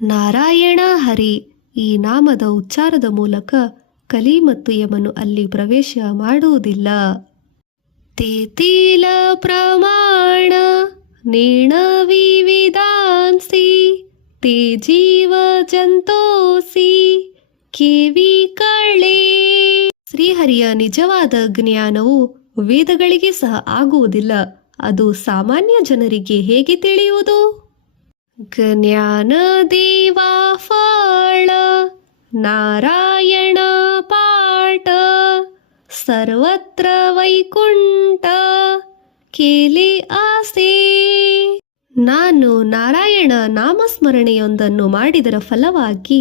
ನಾರಾಯಣ ಹರಿ ಈ ನಾಮದ ಉಚ್ಚಾರದ ಮೂಲಕ ಕಲಿ ಮತ್ತು ಯಮನು ಅಲ್ಲಿ ಪ್ರವೇಶ ಮಾಡುವುದಿಲ್ಲ. ತೇತಿಲ ಪ್ರಮಾಣ ನೇಣ ವಿವಿಧಾಂಸಿ ತೇ ಜೀವ ಜಂತೋಸಿ ಕೇವಿ ಕಳೆ. ಶ್ರೀಹರಿಯ ನಿಜವಾದ ಜ್ಞಾನವು ವೇದಗಳಿಗೆ ಸಹ ಆಗುವುದಿಲ್ಲ. ಅದು ಸಾಮಾನ್ಯ ಜನರಿಗೆ ಹೇಗೆ ತಿಳಿಯುವುದು? ಜ್ಞಾನ ದೇವಾ ಫಳ ನಾರಾಯಣ ಪಾಠ ಸರ್ವತ್ರ ವೈಕುಂಠ ಕೇಲಿ ಆಸೆ. ನಾನು ನಾರಾಯಣ ನಾಮಸ್ಮರಣೆಯೊಂದನ್ನು ಮಾಡಿದರ ಫಲವಾಗಿ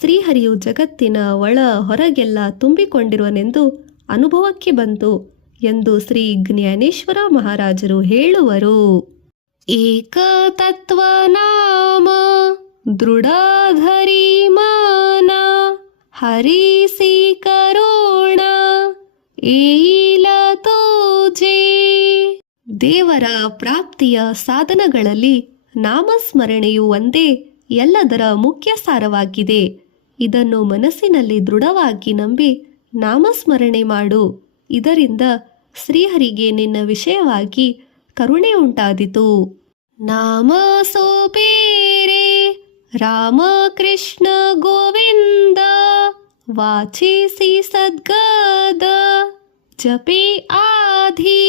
ಶ್ರೀಹರಿಯು ಜಗತ್ತಿನ ಒಳ ಹೊರಗೆಲ್ಲ ತುಂಬಿಕೊಂಡಿರುವನೆಂದು ಅನುಭವಕ್ಕೆ ಬಂತು ಎಂದು ಶ್ರೀ ಜ್ಞಾನೇಶ್ವರ ಮಹಾರಾಜರು ಹೇಳುವರು. ಏಕತತ್ವ ನಾಮ ದೃಢಧರಿ ಮಾನ ಹರಿಸಿ ಕರೋಣ ಏಲ ತೋಜೆ. ದೇವರ ಪ್ರಾಪ್ತಿಯ ಸಾಧನಗಳಲ್ಲಿ ನಾಮಸ್ಮರಣೆಯು ಒಂದೇ ಎಲ್ಲದರ ಮುಖ್ಯ ಸಾರವಾಗಿದೆ. ಇದನ್ನು ಮನಸ್ಸಿನಲ್ಲಿ ದೃಢವಾಗಿ ನಂಬಿ ನಾಮಸ್ಮರಣೆ ಮಾಡು. ಇದರಿಂದ ಶ್ರೀಹರಿಗೆ ನಿನ್ನ ವಿಷಯವಾಗಿ ಕರುಣೆ ಉಂಟಾದಿತು. ನಾಮ ಸೋಪೇರೆ ರಾಮ ಕೃಷ್ಣ ಗೋವಿಂದ ವಾಚಿಸಿ ಸದ್ಗದ ಜಪೆ ಆಧಿ.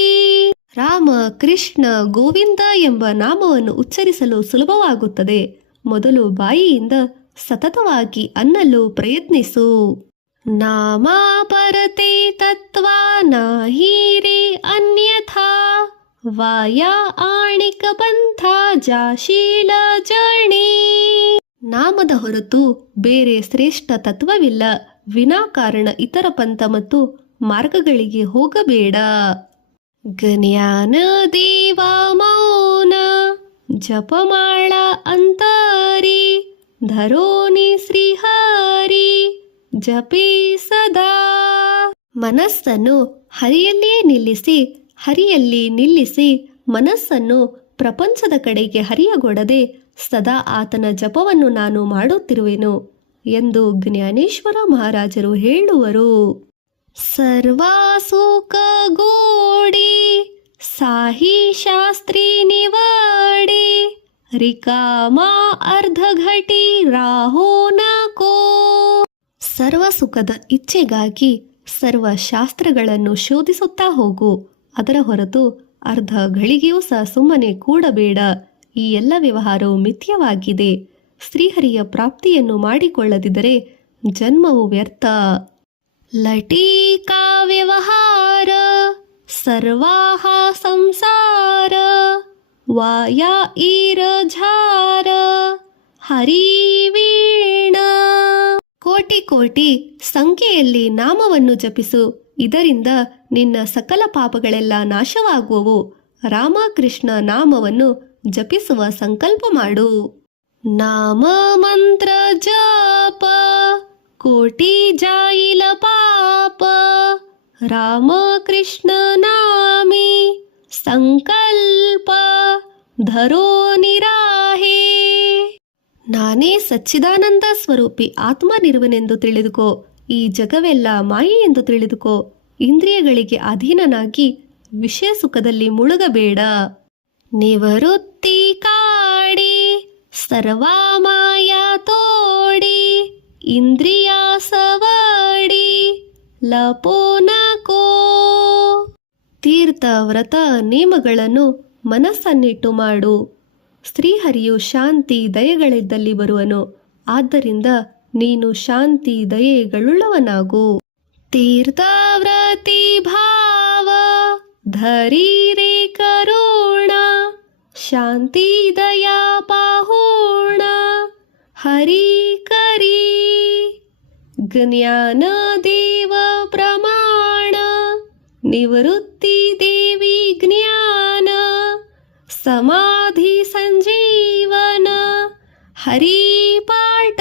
ರಾಮ ಕೃಷ್ಣ ಗೋವಿಂದ ಎಂಬ ನಾಮವನ್ನು ಉಚ್ಚರಿಸಲು ಸುಲಭವಾಗುತ್ತದೆ. ಮೊದಲು ಬಾಯಿಯಿಂದ ಸತತವಾಗಿ ಅನ್ನಲು ಪ್ರಯತ್ನಿಸು. ನಾಮ ಪರತೆ ತತ್ವ ನಾಹೀರೆ ಅನ್ಯಥಾ ವಾಯ ಆಣಿಕ ಬಂಥ ಜಾಶೀಲ ಜರ್ಣಿ. ನಾಮದ ಹೊರತು ಬೇರೆ ಶ್ರೇಷ್ಠ ತತ್ವವಿಲ್ಲ. ವಿನಾಕಾರಣ ಇತರ ಪಂಥ ಮತ್ತು ಮಾರ್ಗಗಳಿಗೆ ಹೋಗಬೇಡ. ಜ್ಞಾನ ದೇವ ಮೌನ ಜಪಮಾಳ ಅಂತರಿ ಧರೋನಿ ಶ್ರೀಹರಿ ಜಪಿ ಸದಾ. ಮನಸ್ಸನ್ನು ಹರಿಯಲ್ಲಿಯೇ ನಿಲ್ಲಿಸಿ, ಹರಿಯಲ್ಲಿ ನಿಲ್ಲಿಸಿ ಮನಸ್ಸನ್ನು ಪ್ರಪಂಚದ ಕಡೆಗೆ ಹರಿಯಗೊಡದೆ ಸದಾ ಆತನ ಜಪವನ್ನು ನಾನು ಮಾಡುತ್ತಿರುವೆನು ಎಂದು ಜ್ಞಾನೇಶ್ವರ ಮಹಾರಾಜರು ಹೇಳುವರು. ಸರ್ವಾಸುಕ ಗೋಡಿ ಸಾಹಿ ಶಾಸ್ತ್ರಿ ನಿವಾಡಿ ರಿಕಾಮಾ ಅರ್ಧ ಘಟಿ ರಾಹೋ ನಕೋ. ಸರ್ವ ಸುಖದ ಇಚ್ಛೆಗಾಗಿ ಸರ್ವ ಶಾಸ್ತ್ರಗಳನ್ನು ಶೋಧಿಸುತ್ತಾ ಹೋಗು. ಅದರ ಹೊರತು ಅರ್ಧ ಘಳಿಗೆಯೂ ಸಹ ಸುಮ್ಮನೆ ಕೂಡಬೇಡ. ಈ ಎಲ್ಲ ವ್ಯವಹಾರವು ಮಿಥ್ಯವಾಗಿದೆ. ಶ್ರೀಹರಿಯ ಪ್ರಾಪ್ತಿಯನ್ನು ಮಾಡಿಕೊಳ್ಳದಿದ್ದರೆ ಜನ್ಮವು ವ್ಯರ್ಥ. ಲಟೀಕಾ ವ್ಯವಹಾರ ಸರ್ವಾಹ ಸಂಸಾರ ವಾಯಾ ಈರಝಾರ ಹರಿವೀಣ. ಕೋಟಿ ಕೋಟಿ ಸಂಖ್ಯೆಯಲ್ಲಿ ನಾಮವನ್ನು ಜಪಿಸು, ಇದರಿಂದ ನಿನ್ನ ಸಕಲ ಪಾಪಗಳೆಲ್ಲ ನಾಶವಾಗುವವು. ರಾಮಕೃಷ್ಣ ನಾಮವನ್ನು ಜಪಿಸುವ ಸಂಕಲ್ಪ ಮಾಡು. ನಾಮ ಮಂತ್ರ ಜಪ ಕೋಟಿ ಜಾಯಿಲ ಪಾಪ ರಾಮಕೃಷ್ಣ ನಾಮಿ ಸಂಕಲ್ಪ ಧರೋ ನಿರಾಹೆ. ನಾನೇ ಸಚ್ಚಿದಾನಂದ ಸ್ವರೂಪಿ ಆತ್ಮನಿರುವನೆಂದು ತಿಳಿದುಕೋ. ಈ ಜಗವೆಲ್ಲ ಮಾಯೆ ಎಂದು ತಿಳಿದುಕೋ. ಇಂದ್ರಿಯಗಳಿಗೆ ಅಧೀನನಾಗಿ ವಿಷಯ ಸುಖದಲ್ಲಿ ಮುಳುಗಬೇಡ. ನಿವೃತ್ತಿ ಕಾಡಿ ಸರ್ವಾ ಮಾಯಾ ತೋಡಿ ಇಂದ್ರಿಯ ಸವಡಿ ಲಪೋನಕೋ. ತೀರ್ಥ ವ್ರತ ನೇಮಗಳನ್ನು ಮನಸ್ಸನ್ನಿಟ್ಟು ಮಾಡು. ಶ್ರೀಹರಿಯು ಶಾಂತಿ ದಯೆಗಳಿದ್ದಲ್ಲಿ ಬರುವನು. ಆದ್ದರಿಂದ ನೀನು ಶಾಂತಿ ದಯೆಗಳುಳ್ಳವನಾಗು. ತೀರ್ಥವ್ರತಿ ಭಾವ ಧರೀರೆ ಕರುಣ ಶಾಂತಿ ದಯಾ ಪಾಹುಣ ಹರಿ ಕರಿ. ಜ್ಞಾನ ದೇವ ಪ್ರಮಾಣ ನಿವೃತ್ತಿ ದೇವಿ ಜ್ಞಾನ ಸಮಾಧಿ ಸಂಜೀವನ ಹರಿ ಪಾಠ.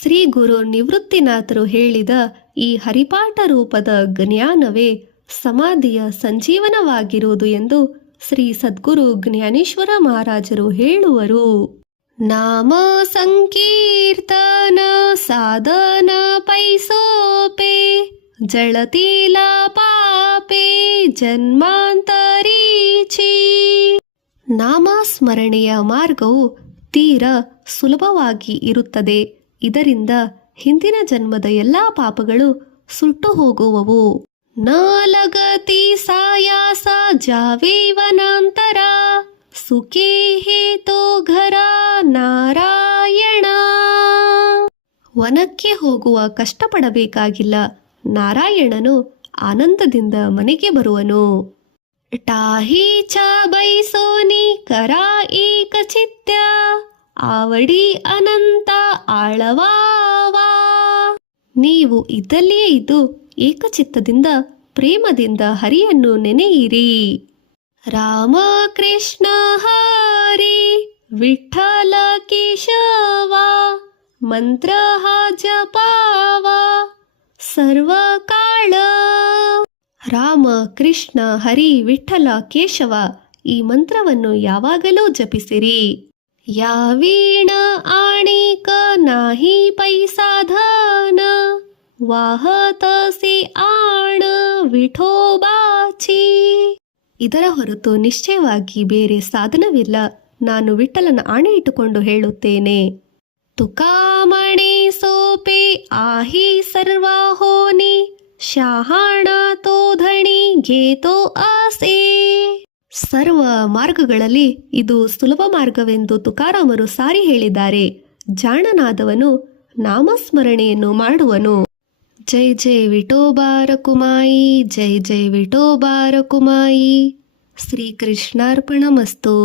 ಶ್ರೀ ಗುರು ನಿವೃತ್ತಿನಾಥರು ಹೇಳಿದ ಈ ಹರಿಪಾಠ ರೂಪದ ಜ್ಞಾನವೇ ಸಮಾಧಿಯ ಸಂಜೀವನವಾಗಿರುವುದು ಎಂದು ಶ್ರೀ ಸದ್ಗುರು ಜ್ಞಾನೇಶ್ವರ ಮಹಾರಾಜರು ಹೇಳುವರು. ನಾಮ ಸಂಕೀರ್ತನ ಸಾಧನ ಪೈಸೋಪೆ ಜಳತೀಲ ಪಾಪೆ ಜನ್ಮಾಂತರೀಚಿ. ನಾಮಸ್ಮರಣೆಯ ಮಾರ್ಗವು ತೀರಾ ಸುಲಭವಾಗಿ ಇರುತ್ತದೆ. ಇದರಿಂದ ಹಿಂದಿನ ಜನ್ಮದ ಎಲ್ಲಾ ಪಾಪಗಳು ಸುಟ್ಟು ಹೋಗುವವು. ನ ಲಗತಿ ಸಾಯಾಸ ಜಾವೇವನಾಂತರ ಸುಖೇ ಹೇತೋ ಘರ ನಾರಾಯಣ. ವನಕ್ಕೆ ಹೋಗುವ ಕಷ್ಟಪಡಬೇಕಾಗಿಲ್ಲ. ನಾರಾಯಣನು ಆನಂದದಿಂದ ಮನೆಗೆ ಬರುವನು. ಟಾಹಿ ಚ ಬೈಸೋನಿ ಕರ ಏಕ ಚಿತ್ಯ ಆವಡಿ ಅನಂತ ಆಳವಾವಾ. ನೀವು ಇದ್ದಲ್ಲಿಯೇ ಇದ್ದು ಏಕಚಿತ್ತದಿಂದ ಪ್ರೇಮದಿಂದ ಹರಿಯನ್ನು ನೆನೆಯಿರಿ. ರಾಮ ಕೃಷ್ಣ ಹರಿ ವಿಠಲ ಕೇಶವ ಮಂತ್ರ ಜಪಾವ ಸರ್ವಕಾಳ. ರಾಮ ಕೃಷ್ಣ ಹರಿ ವಿಠಲ ಕೇಶವ ಈ ಮಂತ್ರವನ್ನು ಯಾವಾಗಲೂ ಜಪಿಸಿರಿ. ಯಾವೀಣ ಆಣಿಕ ನಾಹಿ ಪೈಸಾಧನ ವಾಹತಸಿ ಆಣ ವಿಠೋಬಾಚಿ. ಇದರ ಹೊರತು ನಿಶ್ಚಯವಾಗಿ ಬೇರೆ ಸಾಧನವಿಲ್ಲ. ನಾನು ವಿಠಲನ ಆಣೆ ಇಟ್ಟುಕೊಂಡು ಹೇಳುತ್ತೇನೆ. ತುಕಾಮಣಿ ಸೋಪೆ ಆಹಿ ಸರ್ವಾಹೋನಿ ಶಾಹಾಣ ತೋಧಣಿ ಘೇತೋ ಆಸೆ. ಸರ್ವ ಮಾರ್ಗಗಳಲ್ಲಿ ಇದು ಸುಲಭ ಮಾರ್ಗವೆಂದು ತುಕಾರಾಮರು ಸಾರಿ ಹೇಳಿದ್ದಾರೆ. ಜಾಣನಾದವನು ನಾಮಸ್ಮರಣೆಯನ್ನು ಮಾಡುವನು. ಜೈ ಜೈ ವಿಠೋಬಾರ ಕುಮಾಯಿ, ಜೈ ಜೈ ವಿಠೋಬಾರ ಕುಮಾಯಿ. ಶ್ರೀಕೃಷ್ಣಾರ್ಪಣಮಸ್ತು.